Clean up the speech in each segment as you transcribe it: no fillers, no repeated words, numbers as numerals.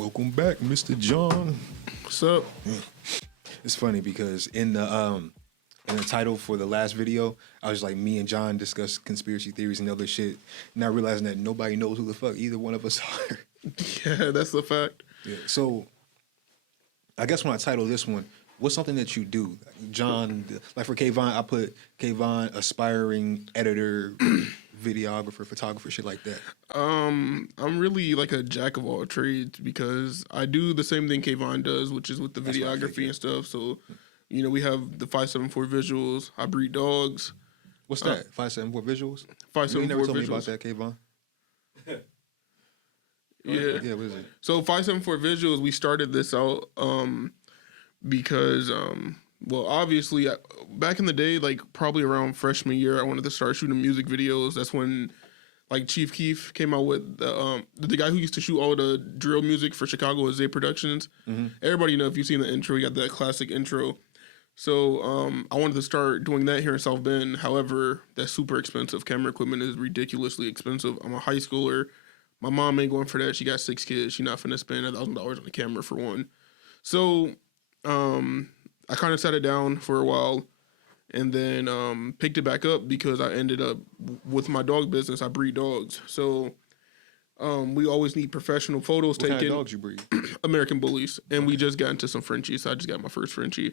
Welcome back, Mr. John. What's up? It's funny because in the title for the last video, I was like, me and John discuss conspiracy theories and other shit, not realizing that nobody knows who the fuck either one of us are. Yeah, that's the fact. Yeah. So, I guess when I title this one, what's something that you do, John? Like for Kayvon, I put Kayvon, aspiring editor, videographer, photographer, shit like that. I'm really like a jack of all trades because I do the same thing Kayvon does, which is with the That's what I videography figured. and stuff. So, you know, we have the 574 visuals. I breed dogs. What's that? 574 visuals. You ain't 574 never told me about visuals. that, Kayvon. Yeah. Yeah, what is it? So 574 visuals, we started this out because well, obviously back in the day, like probably around freshman year, I wanted to start shooting music videos. That's when like Chief Keef came out with the guy who used to shoot all the drill music for Chicago is Zay Productions. Everybody know if you've seen the intro, you got that classic intro. So I wanted to start doing that here in South Bend. However, that's super expensive. Camera equipment is ridiculously expensive. I'm a high schooler. My mom ain't going for that. She got 6 kids. She not finna spend $1,000 on the camera for one. So I kind of sat it down for a while and then picked it back up because I ended up with my dog business. I breed dogs. So we always need professional photos What taken. kind of dogs you breed? American Bullies. And we just got into some Frenchies. So I just got my first Frenchie.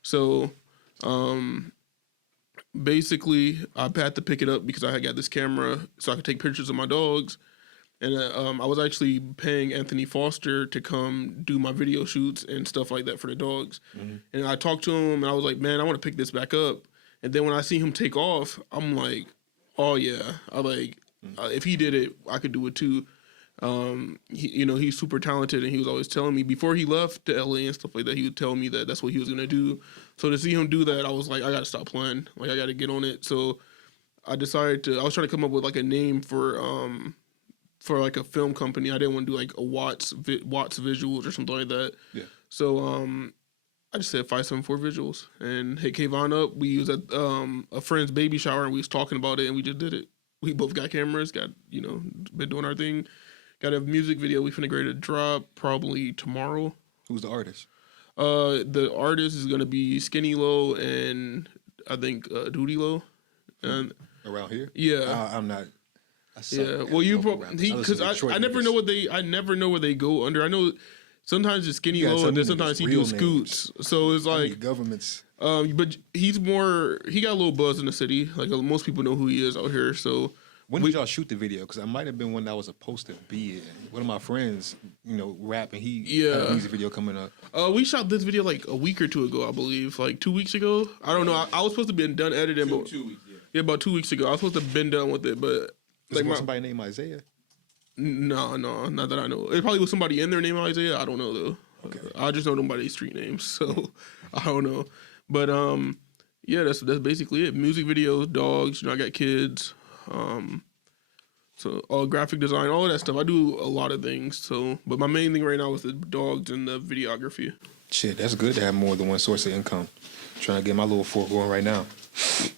So basically, I had to pick it up because I had got this camera so I could take pictures of my dogs. And I was actually paying Anthony Foster to come do my video shoots and stuff like that for the dogs. And I talked to him, and I was like, man, I want to pick this back up. And then when I see him take off, I'm like, oh, yeah. I like, if he did it, I could do it too. He's super talented, and he was always telling me before he left to LA and stuff like that, he would tell me that that's what he was going to do. So to see him do that, I was like, I got to stop playing. Like, I got to get on it. So I decided I was trying to come up with like a name for like a film company. I didn't want to do like a Watts Visuals or something like that. Yeah. So I just said 574 Visuals and hit Kayvon up. We was at a friend's baby shower and we was talking about it and we just did it. We both got cameras, been doing our thing. Got a music video we finna grade to drop probably tomorrow. Who's the artist? The artist is gonna be Skinny Low and I think Duty Low. And Around here? yeah. I'm not. I suck Yeah, at well, you local probably rappers. because listen to Detroit I never niggas. know I never know where they go under. I know sometimes it's Skinny You gotta Low tell and me then sometimes niggas' he real do scoots. So it's I like, need governments. but he got a little buzz in the city. Like most people know who he is out here. So When did y'all shoot the video? Because I might have been when I was supposed to be in. One of my friends, rap, and he had a music video coming up. we shot this video like a week or two ago, I believe, like 2 weeks ago. I don't know. I was supposed to be done editing, but 2 weeks, yeah. yeah, about 2 weeks ago. I was supposed to have been done with it, but Like like somebody named Isaiah. No, not that I know. It probably was somebody in there named Isaiah. I don't know though. Okay. I just know nobody's street names, so I don't know. But yeah, that's basically it. Music videos, dogs. I got kids. So all graphic design, all of that stuff. I do a lot of things. So, but my main thing right now is the dogs and the videography. Shit, that's good to have more than one source of income. Trying to get my little fork going right now.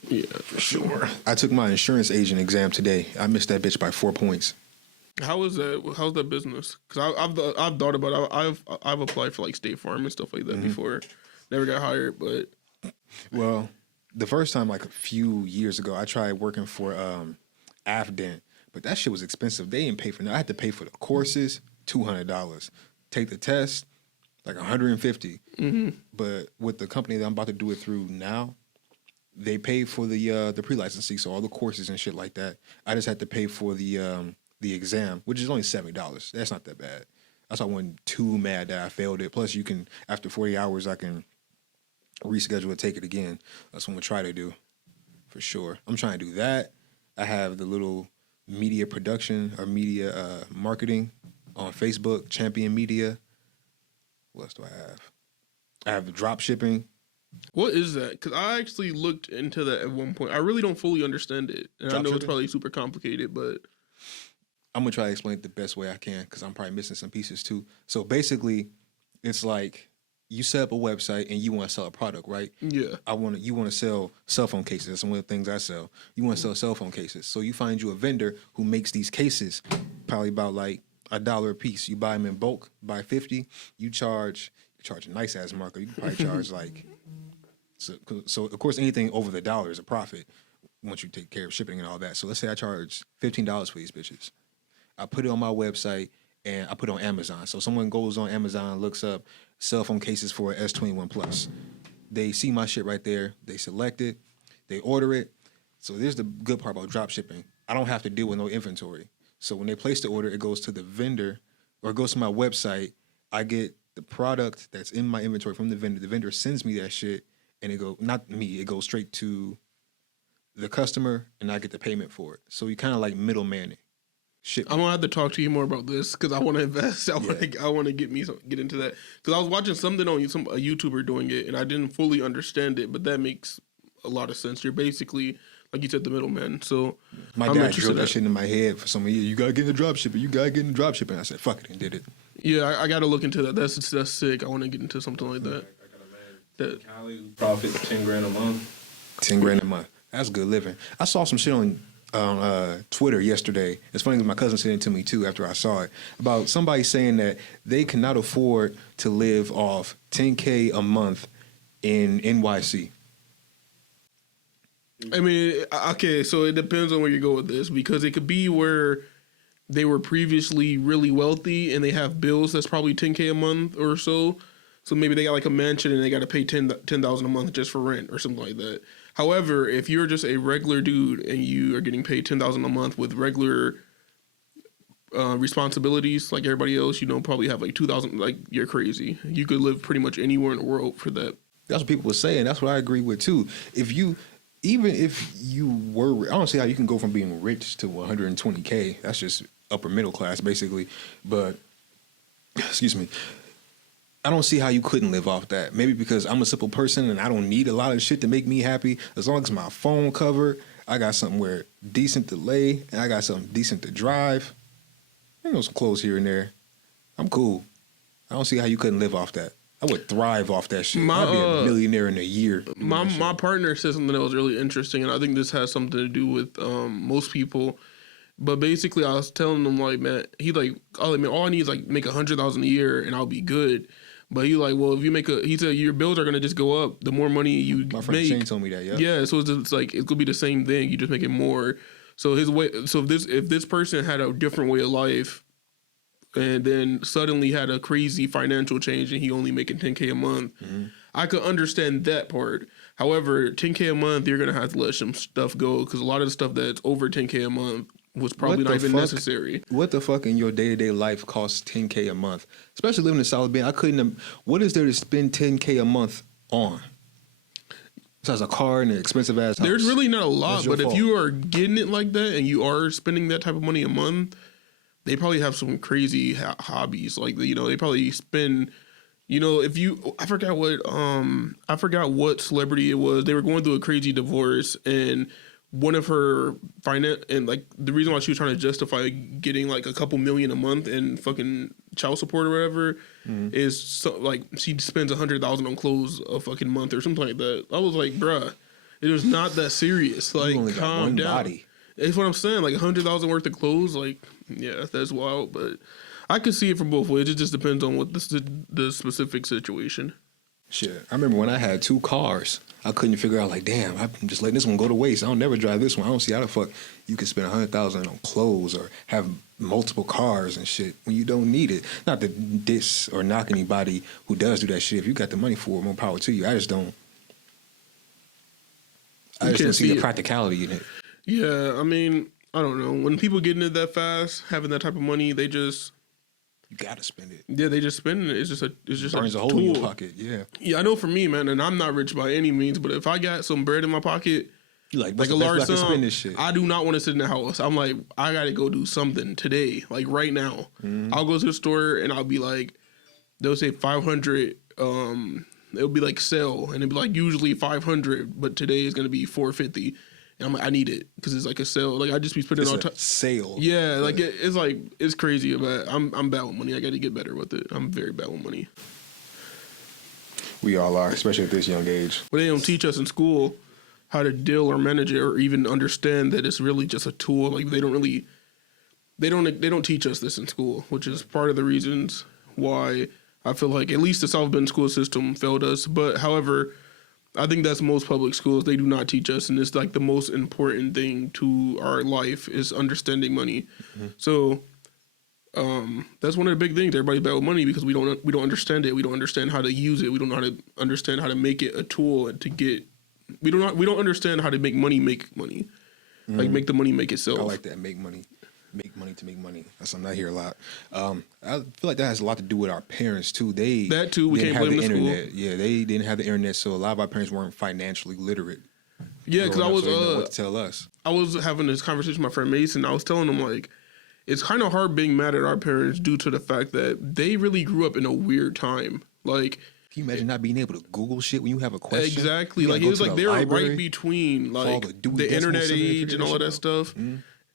Yeah, for sure. I took my insurance agent exam today. I missed that bitch by 4 points. How is that? How's that business? Because I've thought about it. I've applied for like State Farm and stuff like that before. Never got hired, but Well, the first time, like a few years ago, I tried working for AFDENT, but that shit was expensive. They didn't pay for that. I had to pay for the courses, $200. Take the test, like $150. But with the company that I'm about to do it through now, they pay for the pre-licensing, so all the courses and shit like that. I just had to pay for the exam, which is only $70. That's not that bad. That's why I wasn't too mad that I failed it. Plus, you can, after 40 hours, I can reschedule and take it again. That's what I'm going to try to do, for sure. I'm trying to do that. I have the little media production or media marketing on Facebook, Champion Media. What else do I have? I have the drop shipping. what is that? Because I actually looked into that at one point. I really don't fully understand it, and I know it's Dropshipping? probably super complicated, but I'm going to try to explain it the best way I can because I'm probably missing some pieces too. So basically, it's like you set up a website and you want to sell a product, right? yeah, You want to sell cell phone cases. That's one of the things I sell. You want to sell cell phone cases. So you find you a vendor who makes these cases, probably about like $1 a piece. You buy them in bulk, buy 50. You charge a nice ass markup. You can probably charge like so. Of course, anything over the dollar is a profit once you take care of shipping and all that. So let's say I charge $15 for these bitches. I put it on my website and I put it on Amazon. So someone goes on Amazon, looks up cell phone cases for an S21 Plus. They see my shit right there. They select it. They order it. So there's the good part about drop shipping. I don't have to deal with no inventory. So when they place the order, it goes to the vendor or it goes to my website. I get the product that's in my inventory from the vendor. The vendor sends me that shit and it goes straight to the customer and I get the payment for it. So you kind of like middleman it. Shit. I'm gonna have to talk to you more about this because I want to invest. I want to get into that because I was watching something on a YouTuber doing it and I didn't fully understand it, but that makes a lot of sense. You're basically, like you said, the middleman. So my dad drilled that shit in my head for some years. You gotta get in the drop shipping. You gotta get in the drop shipping. I said, fuck it, and did it. Yeah, I got to look into that. That's sick. I want to get into something like that. I got a man, Cali, who profits $10,000 a month. $10,000 a month. That's good living. I saw some shit on Twitter yesterday. It's funny because my cousin sent it to me too after I saw it about somebody saying that they cannot afford to live off $10K a month in NYC. I mean, okay, so it depends on where you go with this because it could be where they were previously really wealthy and they have bills that's probably $10K a month or so. So maybe they got like a mansion and they got to pay $10,000 a month just for rent or something like that. However, if you're just a regular dude and you are getting paid $10,000 a month with regular responsibilities like everybody else, probably have like $2,000. Like you're crazy. You could live pretty much anywhere in the world for that. That's what people were saying. That's what I agree with too. Even if you were, I don't see how you can go from being rich to 120K. That's just upper middle class, basically. But, excuse me, I don't see how you couldn't live off that. Maybe because I'm a simple person and I don't need a lot of shit to make me happy. As long as my phone covered, I got somewhere decent to lay, and I got something decent to drive. Some clothes here and there. I'm cool. I don't see how you couldn't live off that. I would thrive off that shit. I'd be a millionaire in a year. My partner said something that was really interesting, and I think this has something to do with most people. But basically, I was telling him like, man, all I need is like make $100,000 a year, and I'll be good. But he like, well, if you he said your bills are gonna just go up the more money you make. My friend Shane told me that. Yeah. Yeah. So it's like it could be the same thing. You just make it more. So if this person had a different way of life, and then suddenly had a crazy financial change and he only making $10K a month, I could understand that part. However, $10K a month, you're gonna have to let some stuff go because a lot of the stuff that's over $10K a month was probably not even necessary. What the fuck in your day-to-day life costs $10K a month? Especially living in South Bend, what is there to spend $10K a month on? Besides a car and an expensive ass house. There's really not a lot, but if you are getting it like that and you are spending that type of money a month, they probably have some crazy hobbies. Like, they probably spend, I forgot what celebrity it was. They were going through a crazy divorce and one of her and like the reason why she was trying to justify getting like a couple million a month in fucking child support or whatever is like she spends $100,000 on clothes a fucking month or something like that. I was like, bruh, it was not that serious. Like, only got calm one down. body. That's what I'm saying. Like $100,000 worth of clothes. Like, yeah, that's wild. But I could see it from both ways. It just depends on what the specific situation. Shit, I remember when I had 2 cars, I couldn't figure out like, damn, I'm just letting this one go to waste. I'll never drive this one. I don't see how the fuck you can spend $100,000 on clothes or have multiple cars and shit when you don't need it. Not to diss or knock anybody who does do that shit. If you got the money for it, more power to you. I just don't see the practicality in it. Yeah, I mean, I don't know. When people get into it that fast, having that type of money, they just you gotta spend it. Yeah, they just spend it. It's just burns a hole in your pocket. Yeah. Yeah, I know for me, man, and I'm not rich by any means, but if I got some bread in my pocket, like a large sum, spend this shit. I do not want to sit in the house. I'm like, I gotta go do something today, like right now. I'll go to the store and I'll be like, they'll say 500. It'll be like sale, and it'll be like usually 500, but today is gonna be 450. And I'm like, I need it because it's like a sale. Like I just be spending all time. Sale. Yeah, like it's crazy, but I'm bad with money. I got to get better with it. I'm very bad with money. We all are, especially at this young age. But they don't teach us in school how to deal or manage it, or even understand that it's really just a tool. Like they don't really they don't teach us this in school, which is part of the reasons why I feel like at least the South Bend school system failed us. But however, I think that's most public schools. They do not teach us, and it's like the most important thing to our life is understanding money. So that's one of the big things. Everybody's bad with money because we don't understand it. We don't understand how to use it. We don't know how to understand how to make it a tool and to get. We don't understand how to make money, like make the money make itself. I like that. Make money to make money. That's something I hear a lot. I feel like that has a lot to do with our parents too. We can't didn't have blame the the school. internet. Yeah, they didn't have the internet, so a lot of our parents weren't financially literate. Yeah, because growing up, so they didn't know what to tell us. I was having this conversation with my friend Mason. I was telling him like it's kind of hard being mad at our parents due to the fact that they really grew up in a weird time. Like, can you imagine not being able to Google shit when you have a question? exactly. You gotta Like go it was to like the they were library right between for all like the Dewey the Decimal internet System to age figure and all that of shit that out. stuff.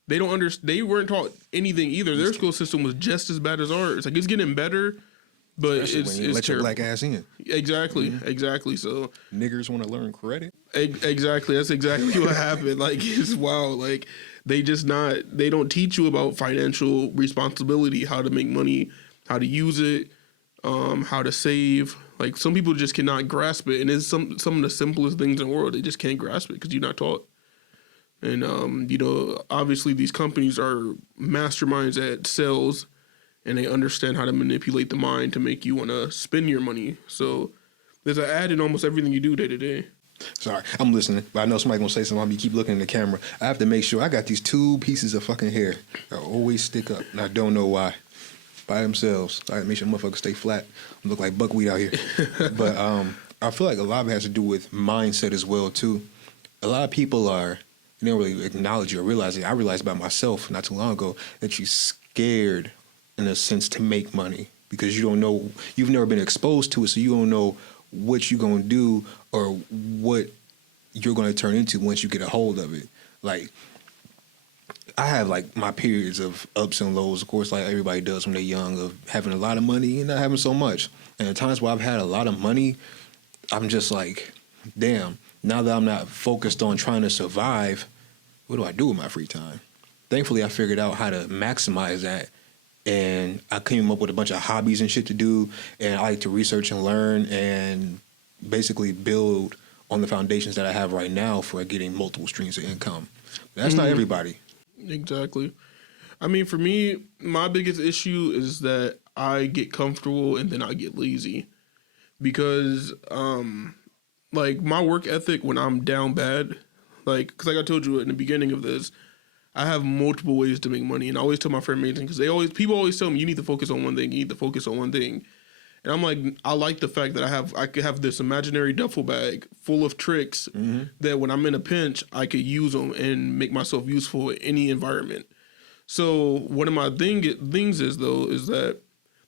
They don't They weren't taught anything either. Their school system was just as bad as ours. Like it's getting better, but Especially when you it's let your terrible. black ass in. Exactly. So Niggers want to learn credit. exactly. That's exactly what happened. Like it's wild. Like they don't teach you about financial responsibility, how to make money, how to use it, how to save. Like some people just cannot grasp it, and it's some of the simplest things in the world. They just can't grasp it because you're not taught. And obviously these companies are masterminds at sales, and they understand how to manipulate the mind to make you want to spend your money. So there's an ad in almost everything you do day to day. Sorry, I'm listening, but I know somebody's gonna say something. You keep looking in the camera. I have to make sure I got these 2 pieces of fucking hair that always stick up, and I don't know why. By themselves, I make sure motherfuckers stay flat. I look like buckwheat out here. But I feel like a lot of it has to do with mindset as well too. A lot of people they don't really acknowledge it or realize it. I realized about myself not too long ago that you're scared in a sense to make money because you don't know, you've never been exposed to it, so you don't know what you're gonna do or what you're gonna turn into once you get a hold of it. Like I have like my periods of ups and lows, of course, like everybody does when they're young, of having a lot of money and not having so much. And at times where I've had a lot of money, I'm just like, damn, now that I'm not focused on trying to survive, what do I do with my free time? Thankfully, I figured out how to maximize that. And I came up with a bunch of hobbies and shit to do. And I like to research and learn and basically build on the foundations that I have right now for getting multiple streams of income. That's not everybody. Exactly. I mean, for me, my biggest issue is that I get comfortable and then I get lazy because, like, my work ethic when I'm down bad, like, because like I told you in the beginning of this, I have multiple ways to make money, and I always tell my friend Mason because people always tell me you need to focus on one thing, you need to focus on one thing, and I'm like, I like the fact that I could have this imaginary duffel bag full of tricks that when I'm in a pinch, I could use them and make myself useful in any environment. So one of my things is that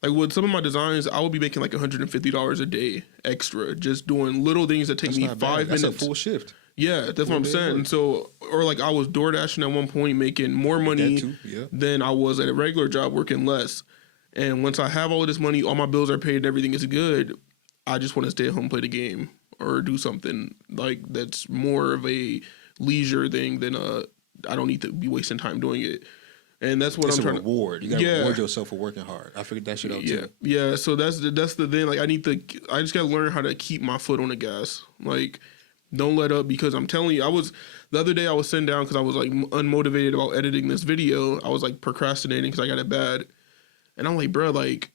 like with some of my designs, I will be making like $150 a day extra just doing little things that take That's me not 5 bad. minutes. That's a full shift. Yeah, that's what I'm day saying. work. So, or like I was door dashing at one point, making more money That too, yeah. than I was at a regular job, working less. And once I have all of this money, all my bills are paid, and everything is good, I just want to stay at home, play the game, or do something like that's more of a leisure thing than I don't need to be wasting time doing it. And that's what It's I'm a trying reward. You gotta Yeah. reward yourself for working hard. I figured that shit out Yeah, too. yeah. So that's the thing. Like I just gotta learn how to keep my foot on the gas. Like, don't let up because I'm telling you, the other day I was sitting down because I was like unmotivated about editing this video. I was like procrastinating because I got it bad, and I'm like, bro, like,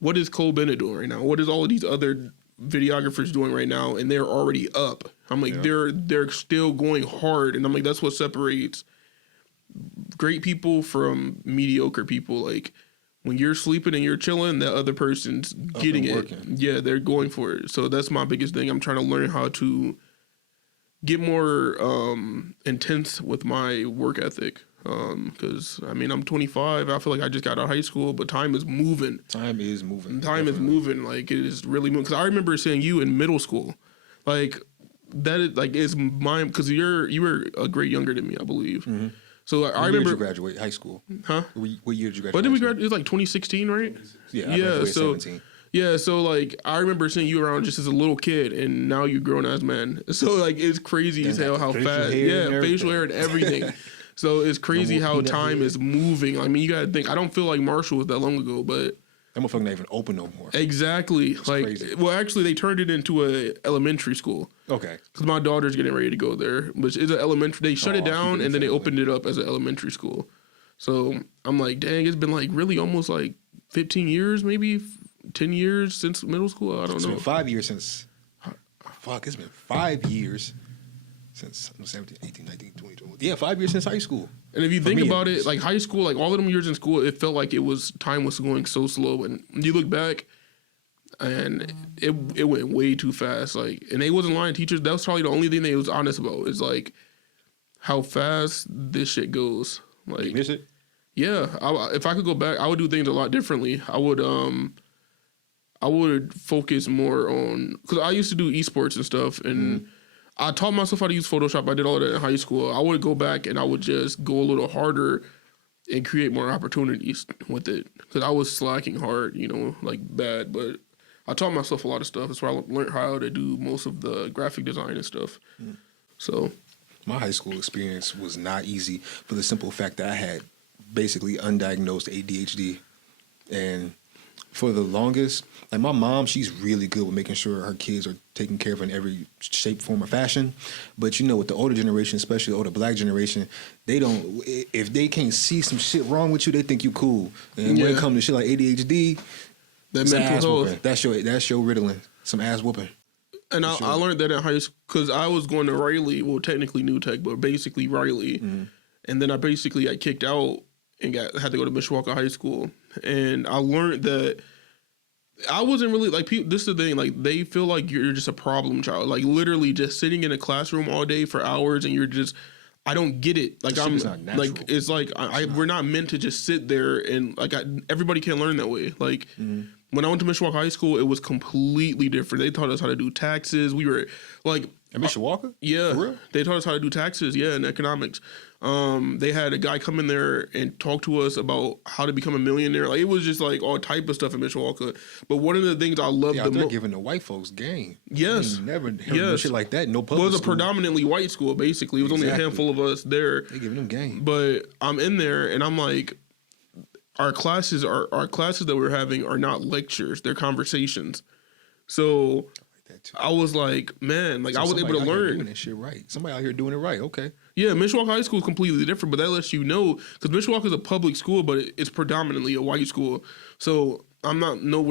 what is Cole Bennett doing right now? What is all of these other videographers doing right now? And they're already up. I'm like, they're still going hard, and I'm like, that's what separates great people from mediocre people. Like when you're sleeping and you're chilling, that other person's getting it. working. Yeah, they're going for it. So that's my biggest thing. I'm trying to learn how to get more intense with my work ethic. Because I mean, I'm 25. I feel like I just got out of high school, but time is moving. Time is moving. Time is moving. Like it is really moving. Because I remember seeing you in middle school, like that is like is mine. Because you were a grade younger than me, I believe. So like, I What year did remember, you graduate high school? huh? What year did you graduate? But then we high school? graduated. It was like 2016, right? Yeah, I Yeah, graduated so 17. yeah, so like I remember seeing you around just as a little kid, and now you're grown as man. So like it's crazy as And hell got how the facial fast. hair Yeah, and facial everything. hair and everything. So it's crazy more how peanut time head. is moving. I mean, you gotta think. I don't feel like Marshall was that long ago, but That motherfucker not even open no more. exactly. Like, crazy. well, actually, they turned it into a elementary school Okay. because my daughter's getting ready to go there, which is an elementary. They shut it Oh, down keep it and then they family. opened it up as an elementary school. So I'm like, dang, it's been like really almost like 15 years, maybe 10 years since middle school. I don't It's know. been 5 years since. Fuck, it's been 5 years since 17, 18, 19, 20, 21. Yeah, 5 years since high school. And if you For think me, about at it, least. like high school, like all of them years in school, it felt like time was going so slow. And you look back, and it went way too fast. Like, and they wasn't lying. Teachers, that was probably the only thing they was honest about is like how fast this shit goes. You Like, miss it? yeah, if I could go back, I would do things a lot differently. I would focus more on because I used to do esports and stuff, and I taught myself how to use Photoshop. I did all of that in high school. I would go back and I would just go a little harder and create more opportunities with it because I was slacking hard, like bad. But I taught myself a lot of stuff. That's why I learned how to do most of the graphic design and stuff. So My high school experience was not easy for the simple fact that I had basically undiagnosed ADHD. And for the longest, like my mom, she's really good with making sure her kids are taken care of in every shape, form, or fashion. But with the older generation, especially the older black generation, they don't, if they can't see some shit wrong with you, they think you cool. And when it Yeah. comes to shit like ADHD, that it's mental ass health. whooping. That's your Ritalin. Some ass whooping. And I learned that in high school because I was going to Riley, well, technically New Tech, but basically Riley. And then I got kicked out and had to go to Mishawaka High School. And I learned that I wasn't really like people. This is the thing, like they feel like you're just a problem child, like literally just sitting in a classroom all day for hours, and you're just. I don't get it. Like That shit I'm is not natural. like it's like we're not meant to just sit there and like everybody can't learn that way. Like when I went to Mishawaka High School, it was completely different. They taught us how to do taxes. We were like And Mishawaka? yeah, For real? they taught us how to do taxes. Yeah, and economics. They had a guy come in there and talk to us about how to become a millionaire. Like it was just like all type of stuff in Mishawaka. But one of the things I loved Yeah, the they're most. giving the white folks game. Yes. I ain't never heard no Yes. shit like that. No Well, public it was a school. predominantly white school. Basically, it was only a Exactly. handful of us there. They giving them game. But I'm in there and I'm like, our classes that we're having are not lectures; they're conversations. So Like that too. I was like, man, like So I was somebody able to out here learn. doing that shit right. Somebody out here doing it right. Okay. Yeah, Mishawaka High School is completely different, but that lets you know because Mishawaka is a public school, but it's predominantly a white school. So we're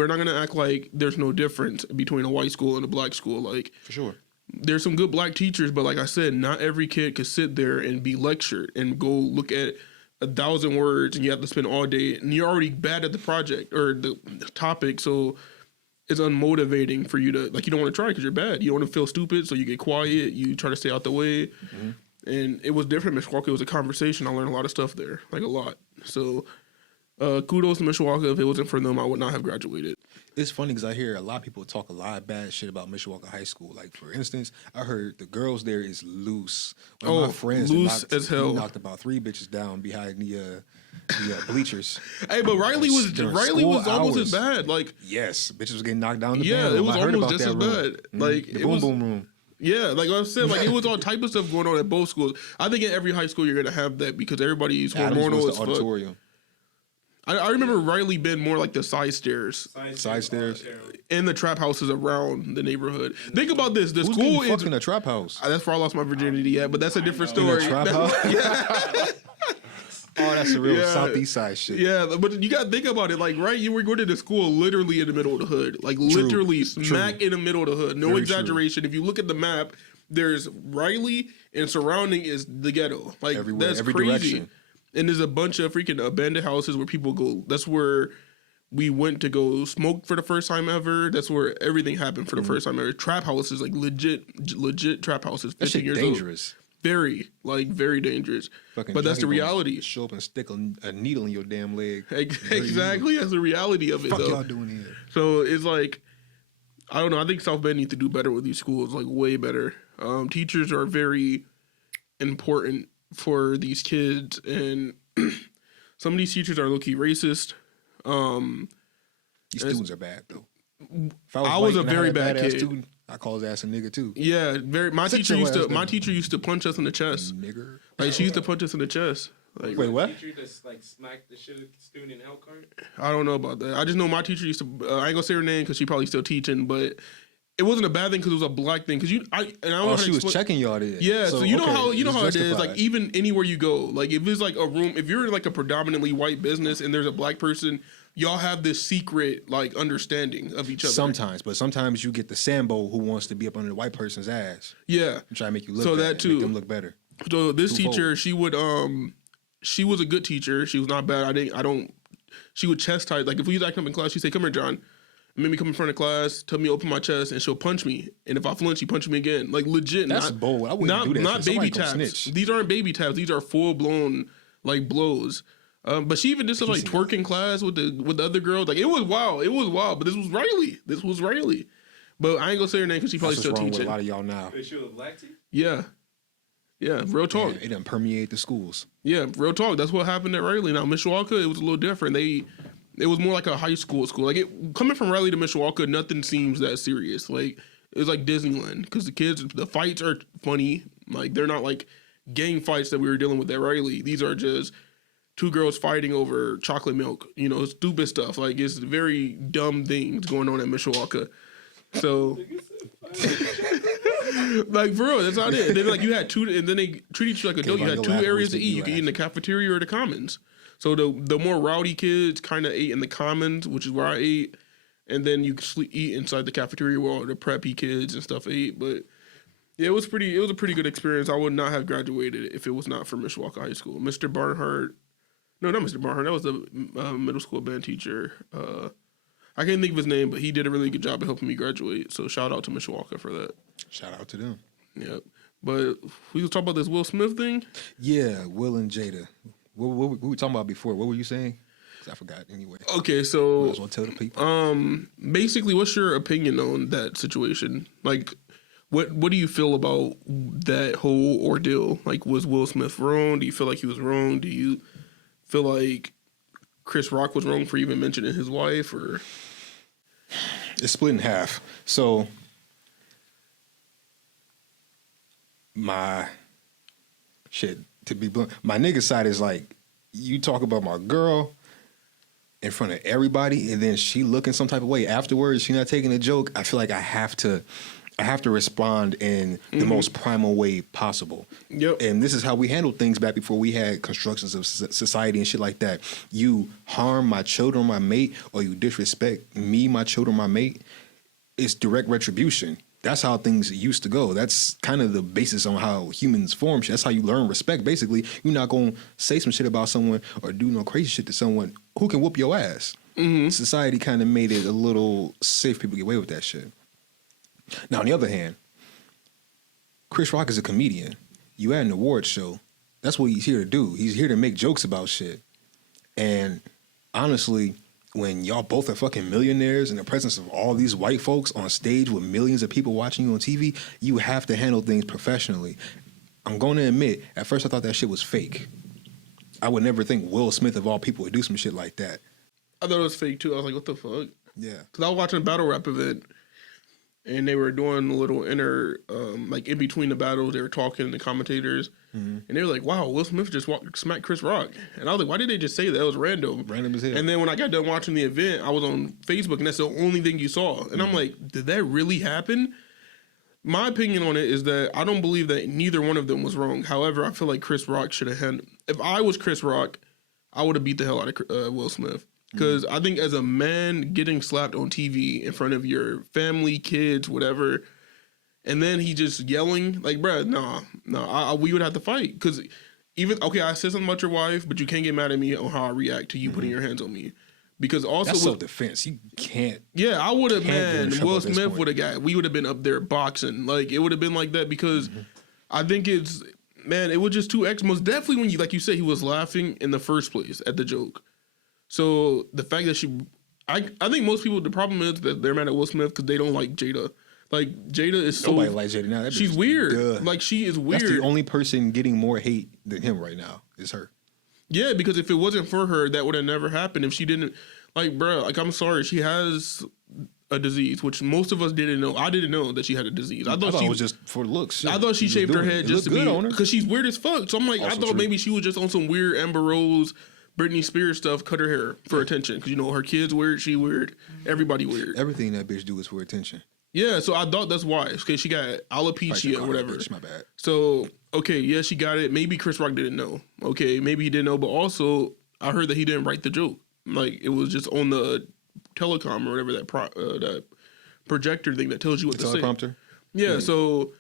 not gonna act like there's no difference between a white school and a black school. Like For sure. there's some good black teachers, but like I said, not every kid could sit there and be lectured and go look at 1,000 words and you have to spend all day and you're already bad at the project or the topic, so it's unmotivating for you to like you don't want to try because you're bad. You don't want to feel stupid, so you get quiet. You try to stay out the way. And it was different. Mishawaka, it was a conversation. I learned a lot of stuff there, like a lot. So kudos to Mishawaka. If it wasn't for them, I would not have graduated. It's funny because I hear a lot of people talk a lot of bad shit about Mishawaka High School. Like, for instance, I heard the girls there is loose. One of Oh, my friends loose as hell. he knocked about 3 bitches down behind the bleachers. Hey, but Riley was During almost school as bad. Like, Yes, bitches was getting knocked down the yeah, band it room. was I heard almost about just that as room. bad. Like, the it boom was. boom room. Yeah, like I said, like it was all type of stuff going on at both schools. I think in every high school you're gonna have that because everybody's Adams hormonal was as the fuck. auditorium. I remember Riley being more like the side stairs Side stairs. and the trap houses around the neighborhood. Think about this: the Who's school getting is. fucked in a trap house? That's where I lost my virginity at, but that's a different In a story. trap house? Oh, that's a real Yeah. southeast side shit. Yeah, but you gotta think about it. Like, right, you were going to the school literally in the middle of the hood, like literally smack in the middle of the hood. No Very exaggeration. If you look at the map, there's Riley and surrounding is the ghetto. Like Everywhere, that's every crazy. direction. And there's a bunch of freaking abandoned houses where people go. That's where we went to go smoke for the first time ever. That's where everything happened for the first time ever. Trap houses, like legit trap houses. 15 That shit years dangerous. old. Very dangerous. Fucking But that's the junkie gonna reality. Show up and stick a needle in your damn leg. Exactly, that's the reality of it. Fuck though. y'all doing here? So it's like, I don't know. I think South Bend needs to do better with these schools, like way better. Teachers are very important for these kids, and some of these teachers are low-key racist. These students are bad though. If I was white a and had very bad badass kid. student, I call his ass a nigga too. Yeah, very. My Sit teacher your used to. ass My down. teacher used to punch us in the chest. Nigger. Like she used to punch us in the chest. Like Wait, what? Teacher that's like smacked the shit out of the student in Elkhart. I don't know about that. I just know my teacher used to. I ain't gonna say her name because she probably still teaching, but it wasn't a bad thing because it was a black thing. Because I don't know Oh, how to she was explain- checking y'all there. Yeah, so you know okay, how you know it's how it is. justified. Like even anywhere you go, like if it's like a room, if you're in like a predominantly white business and there's a black person, y'all have this secret like understanding of each other. Sometimes, but sometimes you get the Sambo who wants to be up under the white person's ass Yeah. and try to make you look So bad, that too. make them look better. So this Twofold. teacher, she was a good teacher. She was not bad. She would chastise, like if we was acting up in class, she'd say, "Come here, John." And make me come in front of class, tell me to open my chest, and she'll punch me. And if I flinch, she punch me again. Like legit. That's not, bold. I wouldn't not, do that Not shit. Somebody baby gonna taps. snitch. These aren't baby taps. These are full blown like blows. But she even did stuff like Easy. twerk in class with the other girl. Like it was wild. It was wild. But this was Riley. But I ain't gonna say her name because she probably That's what's still wrong with teaching. a lot of y'all now. Is she a black tea? Yeah. Yeah, real talk. Yeah, it done permeate the schools. Yeah, real talk. That's what happened at Riley. Now Mishawaka, it was a little different. It was more like a high school. Like coming from Riley to Mishawaka, nothing seems that serious. Like it was like Disneyland because the fights are funny. Like they're not like gang fights that we were dealing with at Riley. These are just two girls fighting over chocolate milk. You know, stupid stuff. Like it's very dumb things going on at Mishawaka. So. Like for real, that's how it is. And then like you had two, and then they treated you like a adult. You had Kevin, two you'll laugh areas to when eat. you You could eat in laugh. the cafeteria or the commons. So the more rowdy kids kind of ate in the commons, which is where I ate, and then you could eat inside the cafeteria where all the preppy kids and stuff ate. But yeah, it was a pretty good experience. I would not have graduated if it was not for Mishawaka High School. Mr. Barnhart, no, not Mr. Barnhart. That was the middle school band teacher. I can't think of his name, but he did a really good job of helping me graduate. So shout out to Mishawaka for that. Shout out to them. Yep. But we was talking about this Will Smith thing. Yeah, Will and Jada. What were we talking about before? What were you saying? 'Cause I forgot anyway. Okay, Might so as well tell the people. basically, what's your opinion on that situation? Like, what do you feel about that whole ordeal? Like, was Will Smith wrong? Do you feel like he was wrong? Do you feel like Chris Rock was wrong for even mentioning his wife? Or It's split in half. So my shit, to be blunt, my nigga side is like, you talk about my girl in front of everybody and then she looking some type of way afterwards, she not taking a joke. I feel like I have to respond in the most primal way possible. Yep. And this is how we handled things back before we had constructions of society and shit like that. You harm my children, my mate, or you disrespect me, my children, my mate, it's direct retribution. That's how things used to go. That's kind of the basis on how humans form shit. That's how you learn respect. Basically, you're not going to say some shit about someone or do no crazy shit to someone who can whoop your ass. Society kind of made it a little safe. People get away with that shit. Now, on the other hand, Chris Rock is a comedian. You had an award show. That's what he's here to do. He's here to make jokes about shit. And honestly, when y'all both are fucking millionaires in the presence of all these white folks on stage with millions of people watching you on TV, you have to handle things professionally. I'm going to admit, at first I thought that shit was fake. I would never think Will Smith of all people would do some shit like that. I thought it was fake too. I was like, what the fuck? Yeah. Because I was watching a battle rap event, and they were doing a little like in between the battles, they were talking, the commentators, and they were like, wow, Will Smith just smacked Chris Rock. And I was like, why did they just say that? It was random. Random as hell. And then when I got done watching the event, I was on Facebook, and that's the only thing you saw. And I'm like, did that really happen? My opinion on it is that I don't believe that neither one of them was wrong. However, I feel like Chris Rock should have handled. If I was Chris Rock, I would have beat the hell out of Will Smith. Because I think as a man getting slapped on TV in front of your family, kids, whatever, and then he just yelling, like, bruh, we would have to fight. Because okay, I said something about your wife, but you can't get mad at me on how I react to you putting your hands on me. Because also, That's self-defense. You can't. yeah, I would have, Can't get in man, trouble Will at this Smith point. would have we would have been up there boxing. Like, it would have been like that because I think it was just too most definitely when like you said, he was laughing in the first place at the joke. So the fact that I think most people, the problem is that they're mad at Will Smith because they don't like Jada. Like, Jada is so... Nobody likes Jada now. That She's bitch is weird. good. Like, she is weird. That's the only person getting more hate than him right now is her. Yeah, because if it wasn't for her, that would have never happened. If she didn't... Like, bro, like, I'm sorry. She has a disease, which most of us didn't know. I didn't know that she had a disease. I thought it she was just for looks. I thought she was shaved her doing head it. just to It looked be good on her. because she's weird as fuck. So I'm like, I Also thought true. maybe she was just on some weird Amber Rose, Britney Spears stuff. Cut her hair for attention because her kids weird, she weird, everybody weird. Everything that bitch do is for attention. Yeah, so I thought that's why. Okay, she got alopecia or whatever. Bitch, my bad. So okay, yeah, she got it. Maybe Chris Rock didn't know. Okay, maybe he didn't know, but also I heard that he didn't write the joke. Like it was just on the telecom or whatever that projector thing that tells you what to say. Teleprompter. Yeah, so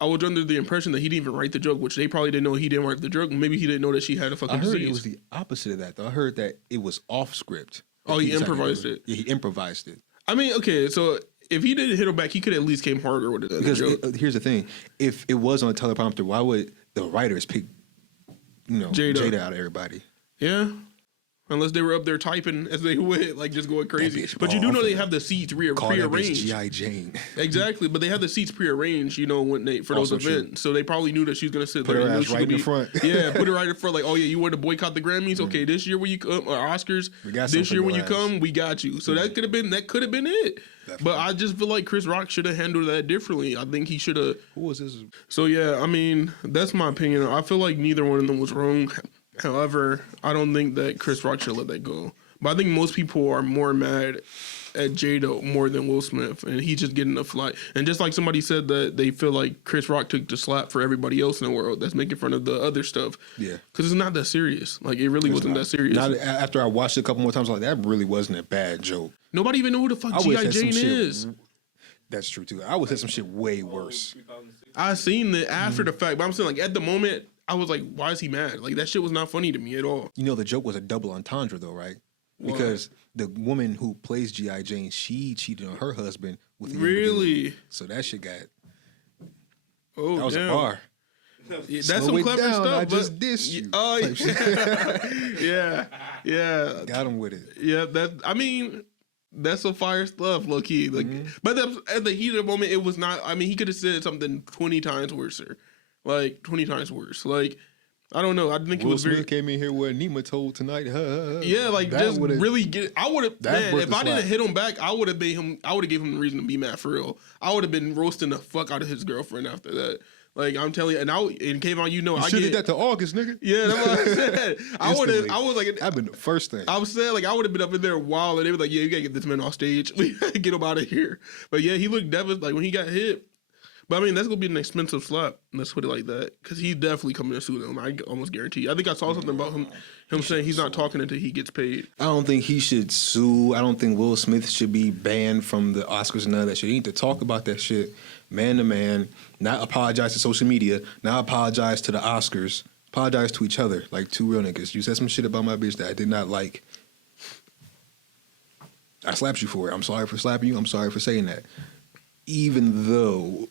I was under the impression that he didn't even write the joke, which they probably didn't know he didn't write the joke. Maybe he didn't know that she had a fucking I heard disease. it was the opposite of that, though. I heard that it was off script. Oh, he decided to do improvised it. Yeah, he improvised it. I mean, okay, so if he didn't hit her back, he could at least came harder with it. Because joke. here's the thing: if it was on a teleprompter, why would the writers pick, Jada out of everybody? Yeah. Unless they were up there typing as they went, like just going crazy. bitch But you do know off. they have the seats Call that bitch prearranged. G.I. Jane. Exactly, but they have the seats prearranged, when they for those Also true. events. So they probably knew that she was gonna sit Put there. her and knew ass she right could in the front. Yeah, put her right in front. Like, oh yeah, you want to boycott the Grammys? Okay, this year when you come or Oscars, We got this something year for when you your ass. come, we got you. So that could have been it. But I just feel like Chris Rock should have handled that differently. I think he should have. Who was this? So yeah, I mean that's my opinion. I feel like neither one of them was wrong. However, I don't think that Chris Rock should let that go. But I think most people are more mad at Jada more than Will Smith, and he's just getting a flight. And just like somebody said that they feel like Chris Rock took the slap for everybody else in the world that's making fun of the other stuff. Yeah. Because it's not that serious. Like it really wasn't that serious. Not, after I watched it a couple more times, I was like, that really wasn't a bad joke. Nobody even know who the fuck I would G.I. say some Jane shit- is. That's true too. I would say some shit way worse. I seen it after the fact, but I'm saying like at the moment, I was like, why is he mad? Like that shit was not funny to me at all. The joke was a double entendre though, right? Because the woman who plays G.I. Jane, she cheated on her husband with a younger dude. Really? So that shit got, Oh, that was damn. a bar. Yeah, that's Slow some it clever down, stuff. I but, just dissed you. Oh, type shit. yeah. Got him with it. Yeah, that's some fire stuff, low key. Like, but at the heat of the moment, it was not. I mean, he could have said something 20 times worse, like 20 times worse. Like, I don't know. I think it Will was very. Smith came in here with nematode tonight. Yeah, like That just would've- really get. I would have. That's Man, worth if the I didn't slap. hit him back, I would have made him. I would have gave him the reason to be mad for real. I would have been roasting the fuck out of his girlfriend after that. Like I'm telling you, and Kayvon, I You get should have that to August, nigga. Yeah, that's what I said. I would have. Instantly. I was like, That'd been the first thing. I was saying like I would have been up in there wild, and they were like, "Yeah, you gotta get this man off stage. We gotta get him out of here." But yeah, he looked devastated like when he got hit. But I mean, that's gonna be an expensive slap. Let's put it like that, because he's definitely coming to sue them. I almost guarantee. I think I saw something about him saying he's not talking until he gets paid. I don't think he should sue. I don't think Will Smith should be banned from the Oscars and none of that shit. He need to talk about that shit man to man, not apologize to social media, not apologize to the Oscars, apologize to each other like two real niggas. You said some shit about my bitch that I did not like. I slapped you for it. I'm sorry for slapping you. I'm sorry for saying that. Even though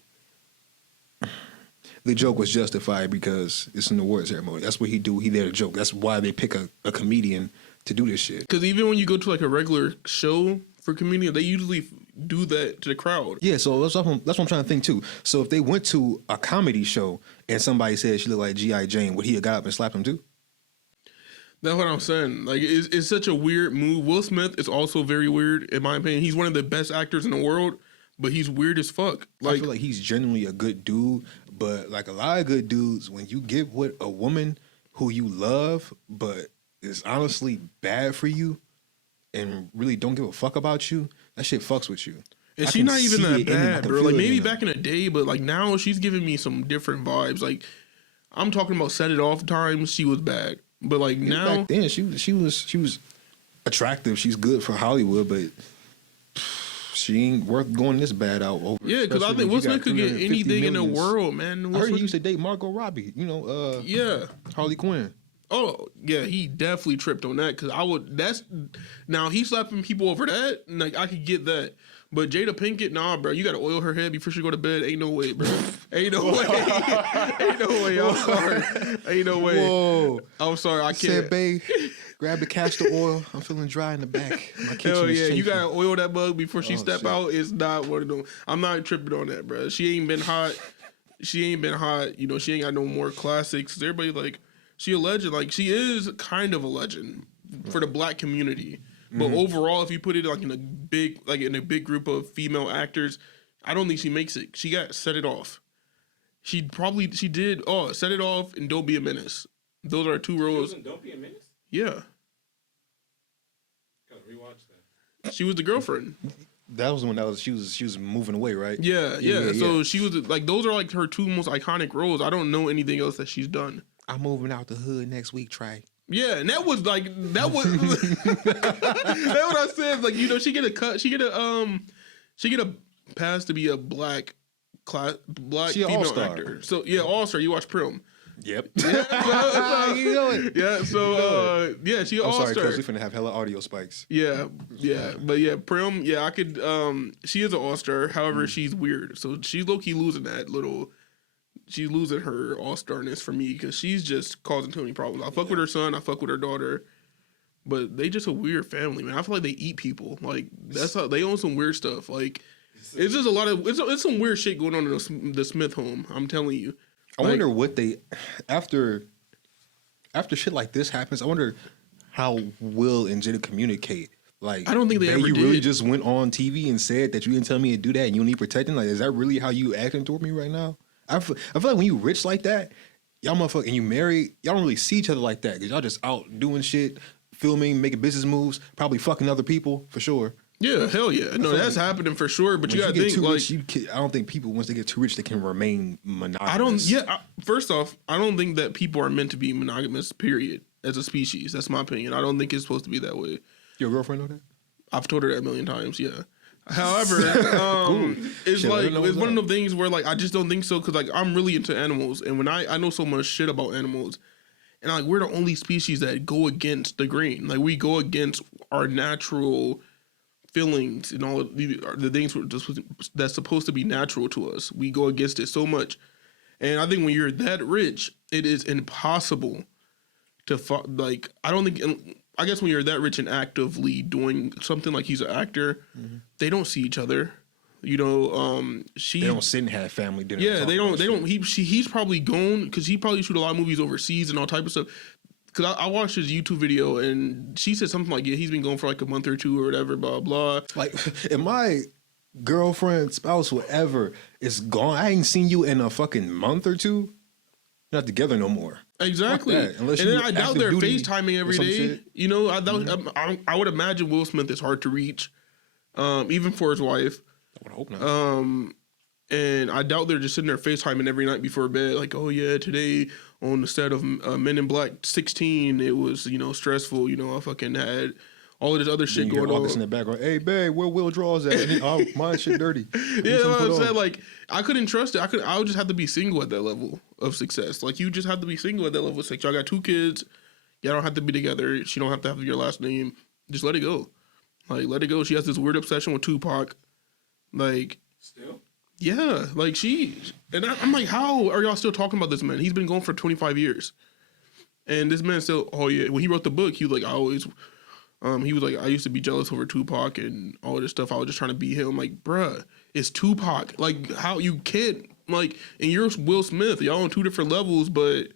the joke was justified because it's an award ceremony. That's what he do. He there to joke. That's why they pick a comedian to do this shit. Because even when you go to like a regular show for comedians, they usually do that to the crowd. Yeah, so that's what I'm trying to think too. So if they went to a comedy show and somebody said she looked like G.I. Jane, would he have got up and slapped him too? That's what I'm saying. Like, it's such a weird move. Will Smith is also very weird, in my opinion. He's one of the best actors in the world, but he's weird as fuck. I feel like he's genuinely a good dude, but like a lot of good dudes, when you get with a woman who you love, but is honestly bad for you and really don't give a fuck about you, that shit fucks with you. And I she's can not even see that it in him. I bad, can bro. feel Like it maybe in him. back in the day, but like now she's giving me some different vibes. Like I'm talking about Set It Off times, she was bad, but like now, Back then, she was attractive. She's good for Hollywood, but she ain't worth going this bad out over. yeah, because I especially think when Will you got Smith could get 350 anything in the millions. world, man. I Will heard he Smith- used to date Margot Robbie. yeah. Harley Quinn. Oh yeah, he definitely tripped on that because I would. That's now he's slapping people over that. Like I could get that, but Jada Pinkett, nah, bro. You gotta oil her head before she go to bed. Ain't no way, bro. Ain't no way. Ain't no way. I'm sorry. Ain't no way. Whoa. I'm sorry. I Said, can't. babe, grab the castor oil. I'm feeling dry in the back. My kitchen Hell is yeah, you chafing. gotta oil that bug before she Oh, step shit. out. It's not one of them. I'm not tripping on that, bro. She ain't been hot. She ain't been hot. You know, she ain't got no more classics. Everybody like she a legend. Like she is kind of a legend for the black community. But overall, if you put it like in a big group of female actors, I don't think she makes it. She got Set It Off. She did Set It Off and Don't Be a Menace. Those are two roles. Don't Be a Menace? Yeah. Gotta rewatch that. She was the girlfriend. That was when she was moving away, right? Yeah. So she was like, those are like her two most iconic roles. I don't know anything else that she's done. I'm moving out the hood next week, Trey. Yeah, and that was like that's what I said. Like, you know, she get a pass to be a black She an female all-star. actor. So yeah, all-star. You watch Prim. Yep. Yeah, You know it. yeah. So yeah, she an I'm sorry, all-star. cuz we finna have hella audio spikes. Yeah, but yeah, Prim. Yeah, I could. She is an all-star. However, she's weird. So she's low-key losing that little. She's losing her all-starness for me because she's just causing too many problems. I fuck with her son. I fuck with her daughter. But they just a weird family, man. I feel like they eat people. Like, that's how they own some weird stuff. Like, it's just a lot of it's some weird shit going on in the Smith home. I'm telling you. I wonder what they after shit like this happens. I wonder how Will and Jada communicate. Like, I don't think they "Man, ever you did." really just went on TV and said that you didn't tell me to do that and you need protecting. Like, is that really how you acting toward me right now? I feel like when you rich like that, y'all motherfucker, and you married, y'all don't really see each other like that because y'all just out doing shit, filming, making business moves, probably fucking other people for sure. Yeah, hell yeah. No, that's happening for sure. But Once you gotta get think too like rich, I don't think people once they get too rich they can remain monogamous. I don't. Yeah. First off, I don't think that people are meant to be monogamous. Period. As a species, that's my opinion. I don't think it's supposed to be that way. Your girlfriend know that? I've told her that a million times. Yeah. However, it's Shit, I like didn't know it's what's one of up. those things where like I just don't think so because like I'm really into animals and when I know so much shit about animals and like we're the only species that go against the grain. Like we go against our natural feelings and all of the things that's supposed to be natural to us. We go against it so much, and I think when you're that rich, it is impossible to like. I don't think. I guess when you're that rich and actively doing something like he's an actor, they don't see each other. You know, They don't sit and have family dinner. yeah, and they talk don't. about They shit. don't. He's probably gone because he probably shoot a lot of movies overseas and all type of stuff. Because I watched his YouTube video and she said something like, "Yeah, he's been gone for like a month or two or whatever." Blah blah. Like, if my girlfriend, spouse, whatever is gone, I ain't seen you in a fucking month or two. Not together no more. Exactly. Fuck that. Unless And then you I doubt active they're duty FaceTiming or every some day. shit. You know, I would imagine Will Smith is hard to reach, even for his wife. I would hope not. And I doubt they're just sitting there FaceTiming every night before bed, like, oh yeah, today on the set of Men in Black 16, it was, you know, stressful. You know, I fucking had all of this other shit Then you hear going August in on. the background. Hey, babe, where Will Draws at? Oh, my shit dirty. Yeah, I said, like, I couldn't trust it. I would just have to be single at that level of success. Like, you just have to be single at that level of success. Y'all got 2 kids. Y'all don't have to be together. She don't have to have your last name. Just let it go. Like, let it go. She has this weird obsession with Tupac. Like, Still? yeah, like I'm like, how are y'all still talking about this man? He's been gone for 25 years. And this man still, oh yeah, when he wrote the book, he was like, he was like, I used to be jealous over Tupac and all this stuff. I was just trying to be him. I'm like, bruh, it's Tupac. Like, how you can't, like, and you're Will Smith. Y'all on 2 different levels, but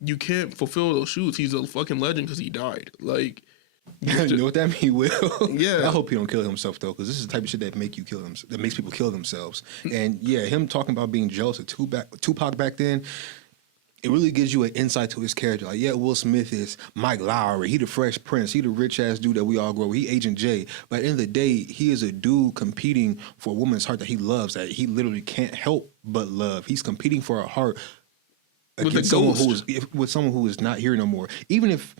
you can't fulfill those shoes. He's a fucking legend because he died. Like, You know what that mean, Will? Yeah. I hope he don't kill himself though, because this is the type of shit that that makes people kill themselves. And yeah, him talking about being jealous of Tupac back then, it really gives you an insight to his character. Like, yeah, Will Smith is Mike Lowry. He the Fresh Prince. He the rich ass dude that we all grow with. He Agent J. But at the end of the day, he is a dude competing for a woman's heart that he loves, that he literally can't help but love. He's competing for a heart With a against someone ghost. with someone who is not here no more. Even if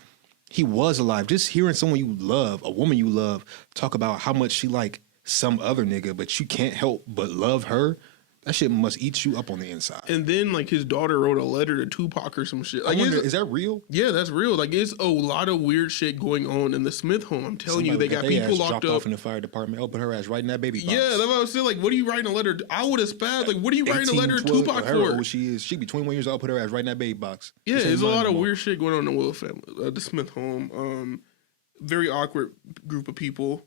he was alive, just hearing someone you love, a woman you love, talk about how much she like some other nigga, but you can't help but love her, that shit must eat you up on the inside. and then like his daughter wrote a letter to Tupac or some shit. I Like, wonder, it's- is that real? yeah, that's real. Like, it's a lot of weird shit going on in the Smith home. I'm telling you, they got people locked dropped up. off in the fire department. Oh, put her ass right in that baby box. Yeah, that's what I was saying. Like, what are you writing a letter? I would have spazzed. Like, what are you writing a letter to 12, Tupac however for? old she is. She be 21 years old. Put her ass right in that baby box. Yeah, This ain't there's a mine lot no of more. weird shit going on in the Will family, the Smith home. Very awkward group of people.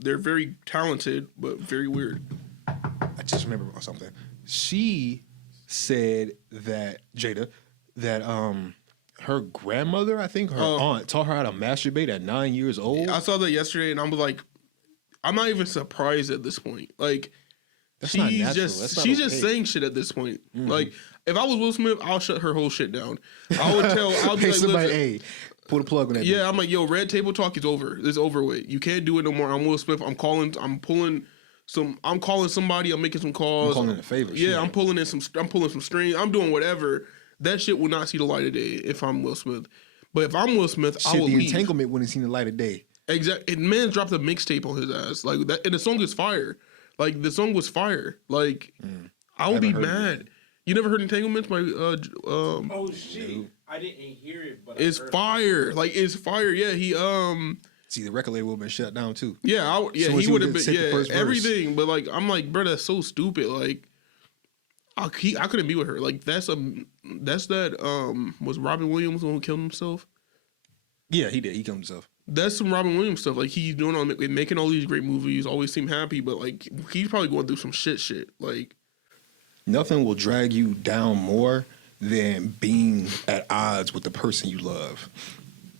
They're very talented, but very weird. I just remember something. She said that Jada, that her grandmother, I think her aunt, taught her how to masturbate at 9 years old. I saw that yesterday, and I'm like, I'm not even surprised at this point. Like, That's not she's natural. just That's not she's okay. just saying shit at this point. Like, if I was Will Smith, I'll shut her whole shit down. I would tell. I'll be Hey, like, somebody, listen, hey, pull the plug on that. yeah, I'm like, yo, red table talk is over. It's over with. You can't do it no more. I'm Will Smith. I'm calling somebody. I'm making some calls. I'm calling in a favor. Yeah, shit. I'm pulling some strings. I'm doing whatever. That shit will not see the light of day if I'm Will Smith. But if I'm Will Smith, I Shit, will the leave. entanglement wouldn't seen the light of day. Exactly. And man dropped a mixtape on his ass. Like that, and the song is fire. Like the song was fire. Like I would be haven't heard mad. You never heard Entanglements by Oh shit! I didn't hear it, but it's I heard fire. Like it's fire. Yeah, he See, the record label would have been shut down too. yeah, So he he would have would've been said the first verse. everything. But like I'm like, bro, that's so stupid. Like I couldn't be with her. Like that's that was Robin Williams the one who killed himself. Yeah, he did. He killed himself. That's some Robin Williams stuff. Like he's doing making all these great movies, always seem happy, but like he's probably going through some shit. Like Nothing will drag you down more than being at odds with the person you love.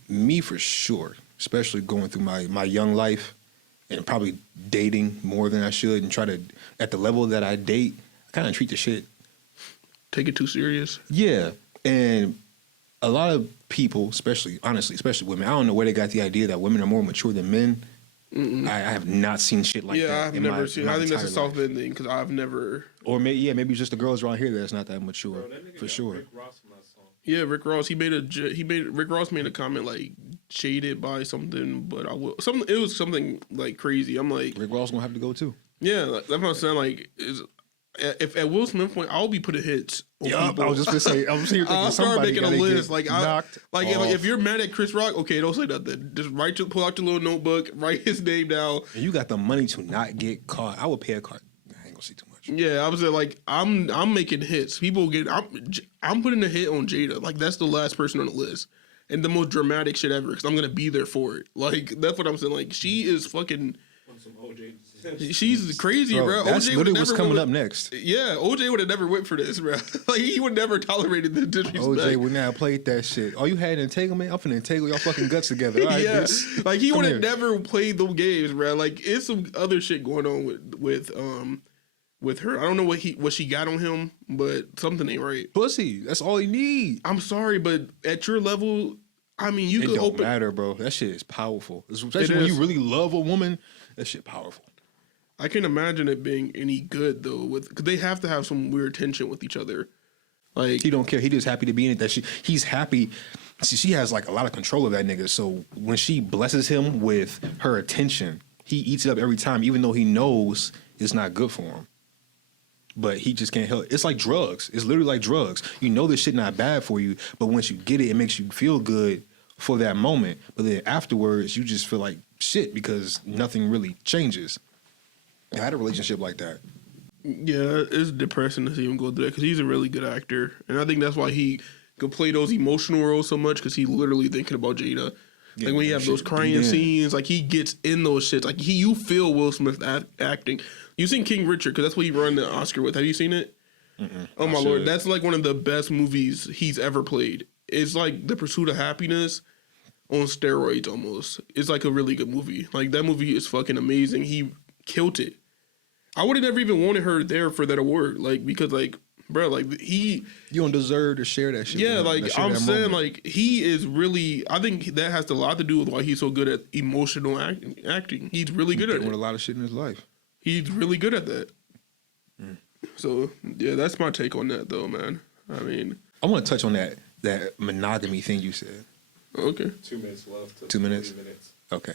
Me for sure, especially going through my young life and probably dating more than I should and try to, at the level that I date, I kind of treat the shit. take it too serious. Yeah. And a lot of people, especially women, I don't know where they got the idea that women are more mature than men. I have not seen shit like that. Yeah, I've in never my- seen. in my I think that's a entire South life. Bend thing because I've never. Or maybe it's just the girls around here that's not that mature. Bro, that nigga For got sure. Rick Ross on that song. Yeah, Rick Ross. Rick Ross made a comment like jaded by something, but I will something. It was something like crazy. I'm like, Rick Ross gonna have to go too. yeah, that's what I'm saying. Like, if at Will Smith point, I'll be putting hits. On people. I was just gonna say. I was here thinking I'll start somebody making a gotta get list. Like, knocked off. if you're mad at Chris Rock, okay, don't say nothing. Just pull out your little notebook, write his name down. And you got the money to not get caught. I would pay a card. I ain't gonna say too much. Yeah, I was like, I'm making hits. People get, I'm putting a hit on Jada. Like that's the last person on the list, and the most dramatic shit ever. Because I'm gonna be there for it. Like that's what I'm saying. Like she is fucking. On some OJ. She's crazy, bro. That's OJ would literally never what's coming went- up next. Yeah, OJ would have never went for this, bro. Like he would never tolerated the disrespect. OJ would not have played that shit. Oh, you had an entanglement? I'm finna entangle y'all fucking guts together. All right, Yeah, bitch. like he Come would have here. never played those games, bro. Like it's some other shit going on with her. I don't know what she got on him, but something ain't right. Pussy. That's all he need. I'm sorry, but at your level, I mean, you It could don't open. matter, bro. That shit is powerful. Especially It when is. you really love a woman. That shit powerful. I can't imagine it being any good though, because they have to have some weird tension with each other. Like He don't care. He just happy to be in it. He's happy. See, she has like a lot of control of that nigga. So when she blesses him with her attention, he eats it up every time, even though he knows it's not good for him. But he just can't help it. It's like drugs. It's literally like drugs. You know this shit not bad for you, but once you get it, it makes you feel good for that moment. But then afterwards, you just feel like shit because nothing really changes. I had a relationship like that. yeah, it's depressing to see him go through that because he's a really good actor, and I think that's why he could play those emotional roles so much because he's literally thinking about Jada. Yeah, Like when you that have those shit crying beat in. scenes, like he gets in those shits. Like you feel Will Smith acting. You seen King Richard because that's what he won the Oscar with. Have you seen it? Oh my I lord, should. that's like one of the best movies he's ever played. It's like The Pursuit of Happiness on steroids almost. It's like a really good movie. Like that movie is fucking amazing. He killed it. I would have never even wanted her there for that award, like because like, bro, like he, You don't deserve to share that shit. yeah, with him. like That shit I'm at that saying, moment. like he is really. I think that has a lot to do with why he's so good at emotional acting. He's really good at Dealing with it. a lot of shit in his life. He's really good at that. So yeah, that's my take on that, though, man. I mean, I want to touch on that monogamy thing you said. okay. 2 minutes left. To 2 minutes? 3 minutes. Okay.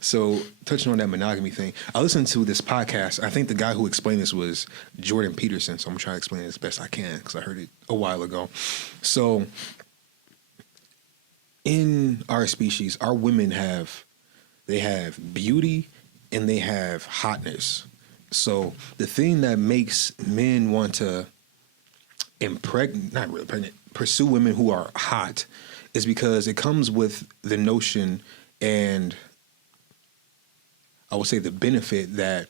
So, touching on that monogamy thing, I listened to this podcast. I think the guy who explained this was Jordan Peterson. So, I'm going to try to explain it as best I can because I heard it a while ago. So, in our species, our women have beauty and they have hotness. So, the thing that makes men want to pursue women who are hot is because it comes with the notion and I would say the benefit that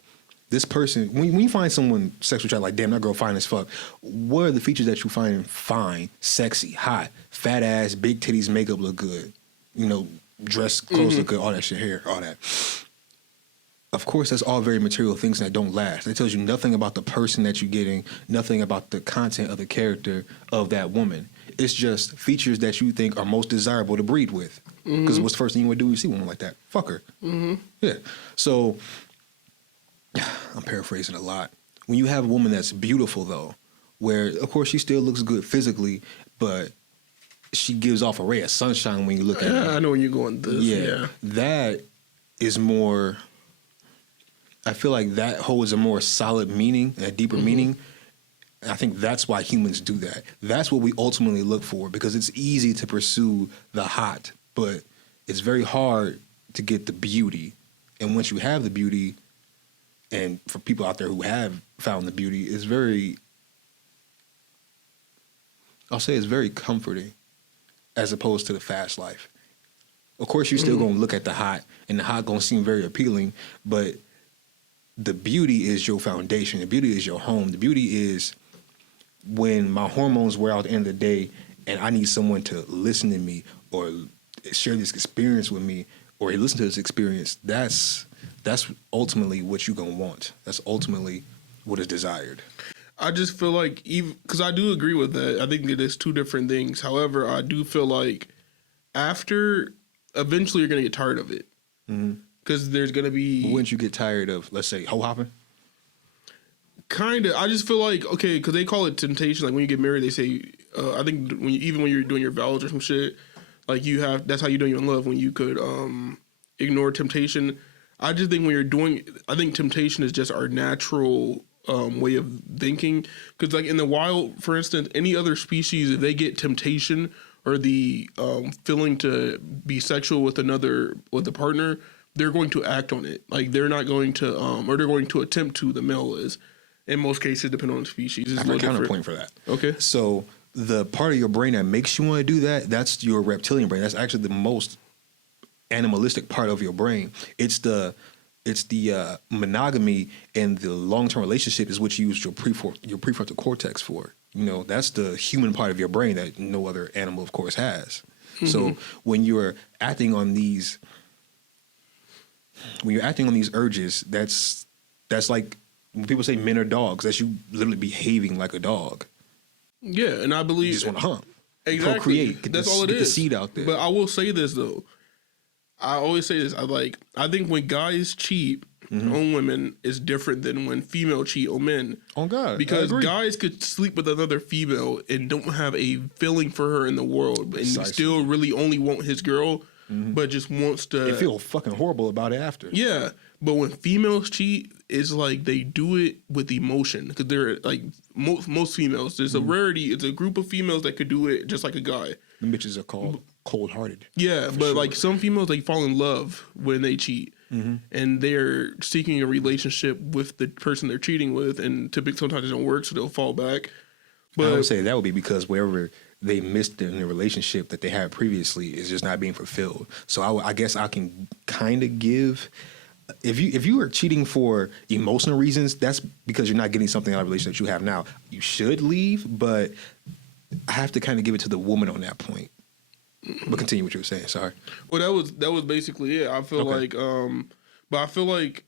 this person, when you find someone sexually attractive, like, damn, that girl fine as fuck, what are the features that you find fine, sexy, hot, fat ass, big titties, makeup look good, you know, dress, clothes look good, all that shit, hair, all that. Of course, that's all very material things that don't last. It tells you nothing about the person that you're getting, nothing about the content of the character of that woman. It's just features that you think are most desirable to breed with. Because what's the first thing you would do when you see a woman like that? Fuck her. Yeah. So, I'm paraphrasing a lot. When you have a woman that's beautiful, though, where, of course, she still looks good physically, but she gives off a ray of sunshine when you look at her. I know where you're going with this. Yeah. That is more... I feel like that holds a more solid meaning, a deeper meaning. And I think that's why humans do that. That's what we ultimately look for, because it's easy to pursue the hot, but it's very hard to get the beauty. And once you have the beauty, and for people out there who have found the beauty, it's very, I'll say it's very comforting as opposed to the fast life. Of course, you're still going to look at the hot, and the hot going to seem very appealing, but the beauty is your foundation. The beauty is your home. The beauty is when my hormones wear out at the end of the day and I need someone to listen to me or share this experience with me or listen to this experience, that's ultimately what you're going to want. That's ultimately what is desired. I just feel like, because I do agree with that. I think it is two different things. However, I do feel like eventually you're going to get tired of it. Because there's going to be... Wouldn't you get tired of, let's say, hoe hopping? Kind of. I just feel like, okay, because they call it temptation. Like when you get married, they say, I think even when you're doing your vows or some shit, like that's how you know you're in love, when you could ignore temptation. I just think I think temptation is just our natural way of thinking. Because like in the wild, for instance, any other species, if they get temptation or the feeling to be sexual with a partner, they're going to act on it. Like they're not going to, or they're going to attempt to. The male is, in most cases, depending on the species. It's I have a counterpoint for that. Okay. So the part of your brain that makes you want to do that, that's your reptilian brain. That's actually the most animalistic part of your brain. It's the monogamy and the long-term relationship is what you use your prefrontal cortex for. You know, that's the human part of your brain that no other animal, of course, has. So when you're acting on these urges, that's like when people say men are dogs, that's you literally behaving like a dog. Yeah, and I believe... You just want to hump. Exactly. Procreate. That's all it is. Get the seed out there. But I will say this, though. I always say this. I think when guys cheat on women is different than when female cheat on men. Oh, God. Because guys could sleep with another female and don't have a feeling for her in the world and still really only want his girl, but just wants to... They feel fucking horrible about it after. Yeah. But when females cheat, it's like they do it with emotion. Because they're like, most females, there's a rarity. It's a group of females that could do it just like a guy. The bitches are called cold-hearted. Yeah, but like some females, they fall in love when they cheat. And they're seeking a relationship with the person they're cheating with. And typically sometimes it don't work, so they'll fall back. But I would say that would be because wherever they missed in the relationship that they had previously is just not being fulfilled. So I guess I can kind of give... If you are cheating for emotional reasons, that's because you're not getting something out of a relationship that you have now. You should leave, but I have to kind of give it to the woman on that point. But continue what you were saying. Sorry. Well, that was basically it. I feel like, but I feel like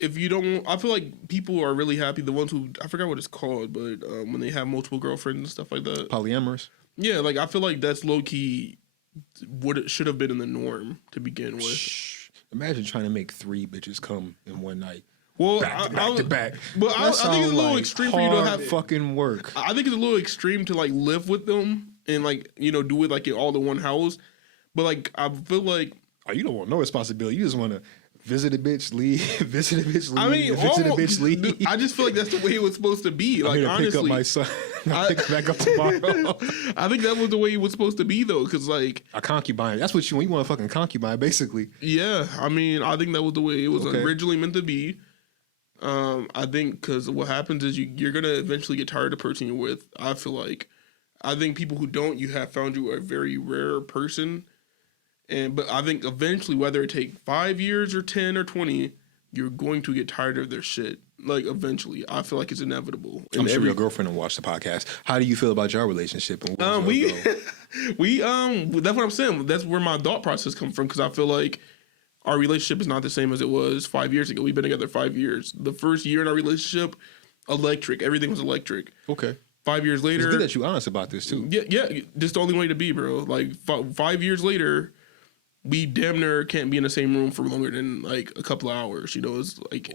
if you don't, I feel like people are really happy. The ones who, I forgot what it's called, but when they have multiple girlfriends and stuff like that. Polyamorous. Yeah, like I feel like that's low key what it should have been in the norm to begin with. Imagine trying to make 3 bitches come in one night. Well, back to back. But I think it's a little extreme for you to have fucking work. I think it's a little extreme to like live with them and like, you know, do it like in all in one house. But like I feel like you don't want no responsibility. You just want to visit a bitch, leave, visit a bitch, leave. I mean, visit a bitch, leave. I just feel like that's the way it was supposed to be. Like honestly, pick up my son. Pick him back up tomorrow. I think that was the way it was supposed to be though, because like a concubine. That's what you want. You want a fucking concubine, basically. Yeah, I mean, I think that was the way it was originally meant to be. I think because what happens is you're gonna eventually get tired of the person you're with. I feel like, I think people who don't, you have found you a very rare person, but I think eventually, whether it take 5 years or 10 or 20, you're going to get tired of their shit. Like eventually, I feel like it's inevitable. I'm sure your girlfriend will watch the podcast. How do you feel about your relationship? And we that's what I'm saying. That's where my thought process comes from, because I feel like our relationship is not the same as it was 5 years ago. We've been together 5 years. The first year in our relationship, electric. Everything was electric. Okay. 5 years later, it's good that you're honest about this too. Yeah. This the only way to be, bro. Like 5 years later, we damn near can't be in the same room for longer than like a couple of hours. You know, it's like,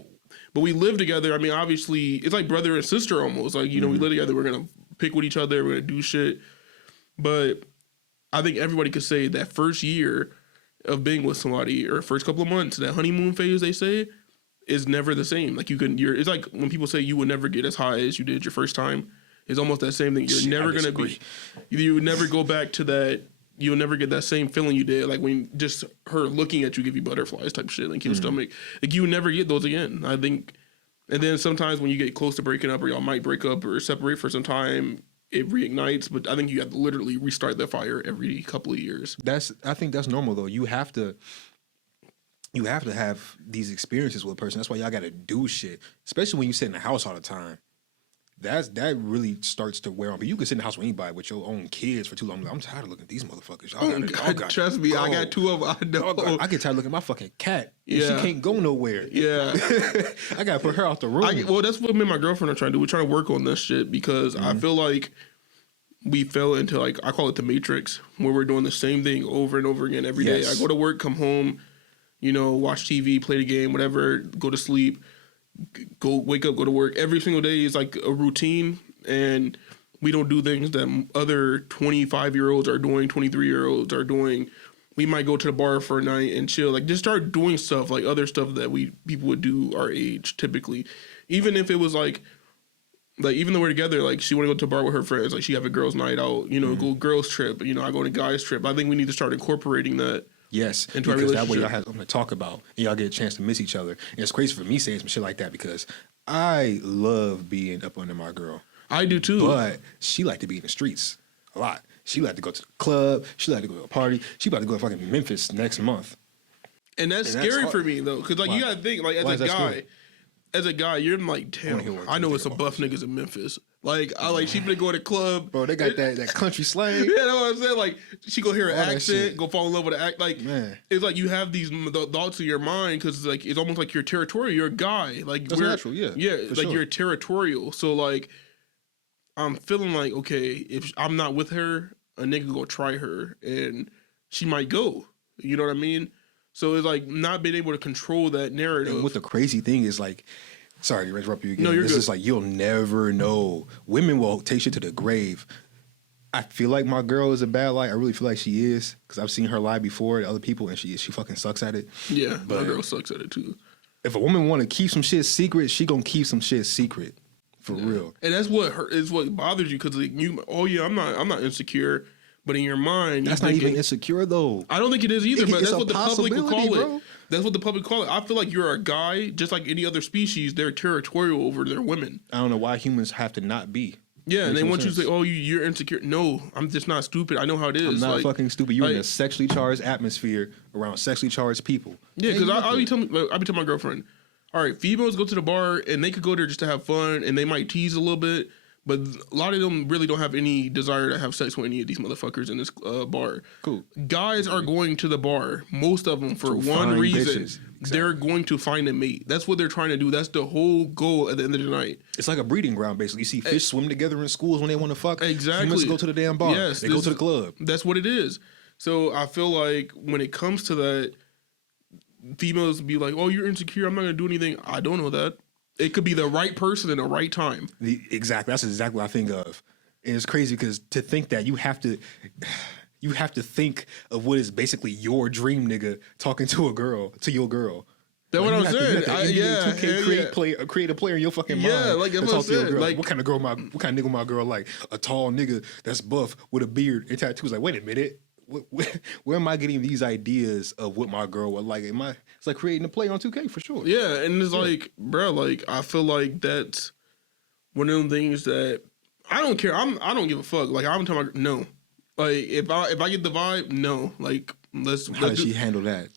but we live together. I mean, obviously, it's like brother and sister almost. Like, you know, we live together. We're gonna pick with each other. We're gonna do shit. But I think everybody could say that first year of being with somebody, or first couple of months, that honeymoon phase they say, is never the same. Like it's like when people say you will never get as high as you did your first time. It's almost that same thing. You're never gonna be. You would never go back to that. You'll never get that same feeling you did, like when just her looking at you give you butterflies type shit, like your stomach. Like you would never get those again. I think. And then sometimes when you get close to breaking up, or y'all might break up or separate for some time, it reignites. But I think you have to literally restart that fire every couple of years. I think that's normal though. You have to have these experiences with a person. That's why y'all got to do shit, especially when you sit in the house all the time. That really starts to wear on. But you can sit in the house with anybody, with your own kids for too long. I'm tired of looking at these motherfuckers. Y'all got Trust me, go. I got two of them. I know. I get tired of looking at my fucking cat. And Yeah. she can't go nowhere. Yeah. I gotta put her out the room. Well, that's what me and my girlfriend are trying to do. We're trying to work on this shit because I feel like we fell into, like, I call it the Matrix, where we're doing the same thing over and over again every day. Yes. I go to work, come home, you know, watch TV, play the game, whatever, go to sleep, go wake up, go to work. Every single day is like a routine, and we don't do things that other 25-year-olds are doing, 23-year-olds are doing. We might go to the bar for a night and chill. Like, just start doing stuff, like other stuff that people would do our age typically. Even if it was like even though we're together, like she want to go to a bar with her friends, like she have a girls' night out, you know, go girls' trip, you know, I go on a guys' trip. I think we need to start incorporating that. Yes, into our because relationship. that way y'all have something to talk about and y'all get a chance to miss each other. And it's crazy for me saying some shit like that because I love being up under my girl. I do too. But she like to be in the streets a lot. She like to go to the club. She like to go to a party. She about to go to fucking Memphis next month. And that's scary for me though, because like Why? you gotta think, like as a guy, you're like, damn, I know it's some buff niggas in Memphis. Like she finna go to the club. Bro, they got that country slang. Yeah, that's what I'm saying. Like she go hear an All that accent, shit. go fall in love with an act. Like Man. it's like you have these thoughts in your mind because like it's almost like you're territorial. You're a guy. Like That's natural, yeah, yeah. for Like sure. you're territorial. So like I'm feeling like, okay, if I'm not with her, a nigga go try her and she might go. You know what I mean? So it's like not being able to control that narrative. And what the crazy thing is, like, sorry to interrupt you again. No, you're this good. is like you'll never know. Women will take shit to the grave. I feel like my girl is a bad lie. I really feel like she is because I've seen her lie before to other people, and she fucking sucks at it. Yeah, But my girl sucks at it too. if a woman want to keep some shit secret, she gonna keep some shit secret for real. And that's what is what bothers you because like, you. Oh yeah, I'm not insecure, but in your mind, That's you're not thinking, even insecure though. I don't think it is either, Nigga, but it's that's a what the public would possibility, call bro. it. That's what the public call it. I feel like you're a guy, just like any other species. They're territorial over their women. I don't know why humans have to not be. Yeah, and Makes they no want you to sense. say, "Oh, you're insecure." No, I'm just not stupid. I know how it is. I'm not like, fucking stupid. You're in like- a sexually charged atmosphere around sexually charged people. Yeah, because Ain't I'll be nothing. telling my girlfriend, all right, females go to the bar and they could go there just to have fun and they might tease a little bit, but a lot of them really don't have any desire to have sex with any of these motherfuckers in this bar. Cool. Guys are going to the bar, most of them, for To one find reason. bitches. They're going to find a mate. That's what they're trying to do. That's the whole goal at the end of the night. It's like a breeding ground, basically. You see fish swim together in schools when they want to fuck. Exactly. Humans go to the damn bar. Yes, They go to the club. That's what it is. So I feel like when it comes to that, females be like, "Oh, you're insecure. I'm not gonna do anything." I don't know that. It could be the right person in the right time. Exactly. That's exactly what I think of. And it's crazy because to think that you have to think of what is basically your dream nigga talking to your girl. That's what you I'm have to- saying. you have to NBA Yeah, 2K hell yeah. create a player in your fucking Yeah, mind. like to that's talk what to your I'm saying. girl. Like- what kind of nigga my girl like? A tall nigga that's buff with a beard and tattoos. Like, wait a minute. Where am I getting these ideas of what my girl would like? It's like creating a play on 2K for sure. Yeah, and it's like, bro, like I feel like that's one of them things that I don't care. I don't give a fuck. Like I'm telling my no. Like if I get the vibe, no. Like let's How let's did do, she handle that?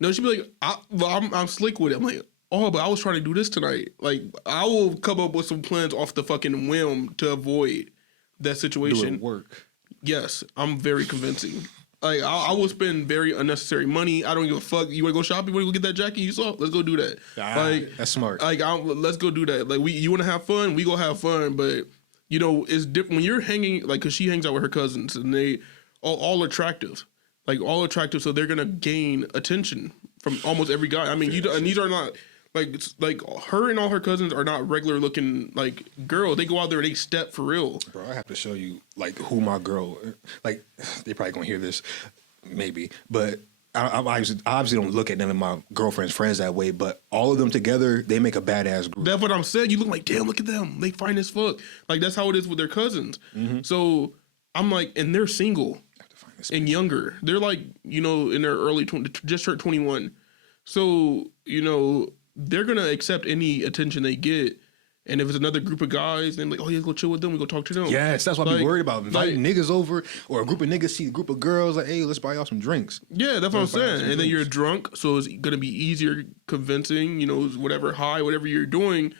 No, she'd be like, I'm slick with it. I'm like, oh, but I was trying to do this tonight. Like, I will come up with some plans off the fucking whim to avoid that Do situation. it work. Yes, I'm very convincing. Like, I will spend very unnecessary money. I don't give a fuck. You want to go shopping? You want to go get that jacket you saw? Let's go do that. That's smart. Like, let's go do that. Like, you want to have fun? We go have fun. But you know, it's different when you're hanging. Like, cause she hangs out with her cousins, and they all attractive, like all attractive. So they're gonna gain attention from almost every guy. I mean, and these are not. Like her and all her cousins are not regular looking like girls. They go out there and they step for real. Bro, I have to show you like who my girl. Like they probably gonna hear this, maybe, but I obviously don't look at none of my girlfriend's friends that way. But all of them together, they make a badass group. That's what I'm saying. You look like, damn, look at them. They fine as fuck. Like that's how it is with their cousins. So I'm like, and they're single and younger. They're like, you know, in their early 20, just turned 21. So you know. They're gonna accept any attention they get, and if it's another group of guys, then like, oh yeah, go chill with them. We go talk to them. Yes, that's what I be worried about. Inviting niggas over, or a group of niggas see a group of girls. Like, hey, let's buy y'all some drinks. Yeah, that's what I'm saying. And then you're drunk, so it's gonna be easier convincing. You know, whatever high, whatever you're doing,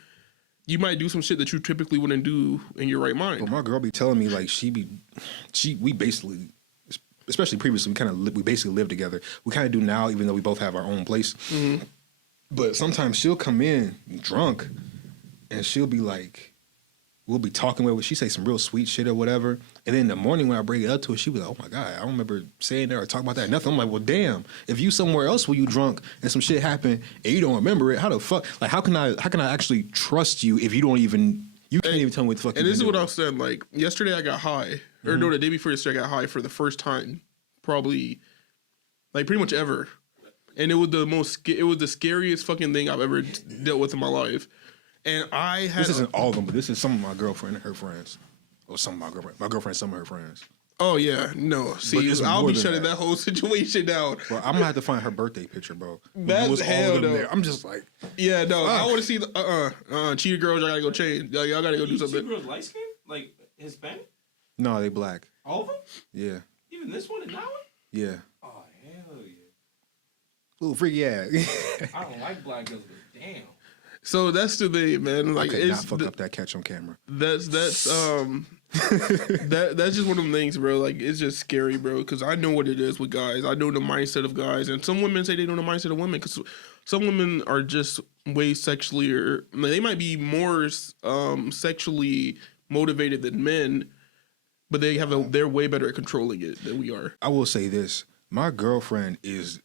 you might do some shit that you typically wouldn't do in your right mind. But my girl be telling me like we basically, especially previously, we basically live together. We kind of do now, even though we both have our own place. But sometimes she'll come in drunk and she'll be like, we'll be talking with her. She say some real sweet shit or whatever. And then in the morning when I bring it up to her, she be like, oh my God, I don't remember saying that or talking about that. Nothing. I'm like, well, damn, if you somewhere else where you drunk and some shit happened and you don't remember it, how the fuck, like, how can I actually trust you if you can't even tell me what the fuck. And this is what I was saying. Like yesterday I got high, or no, the day before yesterday I got high for the first time, probably like pretty much ever. And it was the scariest fucking thing I've ever dealt with in my life. And I had... This isn't all of them, but this is some of my girlfriend and her friends. Or some of my girlfriend, some of her friends. Oh, yeah. No. See, I'll be shutting that whole situation down. Bro, I'm going to have to find her birthday picture, bro. That's hell, no. I'm just like... Yeah, no. I want to see the... Cheater girls, y'all got to go change. Y'all got to go do something. Cheater girls light skin? Like Hispanic? No, they black. All of them? Yeah. Even this one and that one? Yeah. Oh, hell yeah. Little freaky ass. I don't like black girls, but damn. So that's the thing, man. Like, I could not fuck up that catch on camera. That's that's just one of them things, bro. Like, it's just scary, bro. Because I know what it is with guys. I know the mindset of guys, and some women say they know the mindset of women. Because some women are just way sexually, or they might be more sexually motivated than men, but they're way better at controlling it than we are. I will say this: my girlfriend is.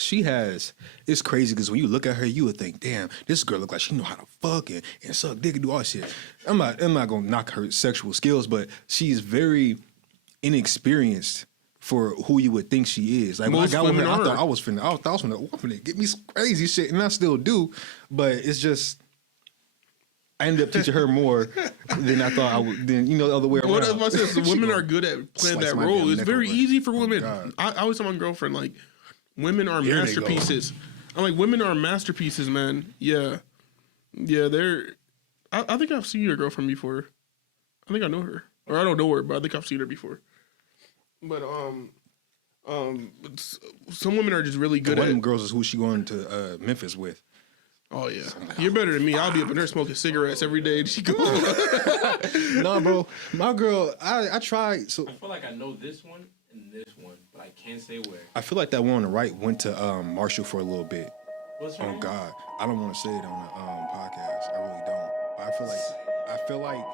It's crazy because when you look at her, you would think, damn, this girl look like she know how to fuck and suck dick and do all that shit. I'm not gonna knock her sexual skills, but she's very inexperienced for who you would think she is. Like when I got with her, I thought I was finna get me some crazy shit, and I still do, but it's just I ended up teaching her more than I thought I would. Then the other way around. What I said, so women are good at playing that role. It's very easy for women. I always tell my girlfriend like. Women are masterpieces. I'm like, women are masterpieces, man. Yeah. Yeah, I think I've seen your girlfriend before. I think I know her. Or I don't know her, but I think I've seen her before. But some women are just really good one at... of them girls is who she going to Memphis with. Oh, yeah. You're better than me. I'll be up in there smoking cigarettes every day. She go. Nah, bro. My girl, I tried. So I feel like I know this one and this one, but I can't say where. I feel like that one on the right went to Marshall for a little bit. What's her name? God, I don't want to say it on the podcast. I really don't. But I feel like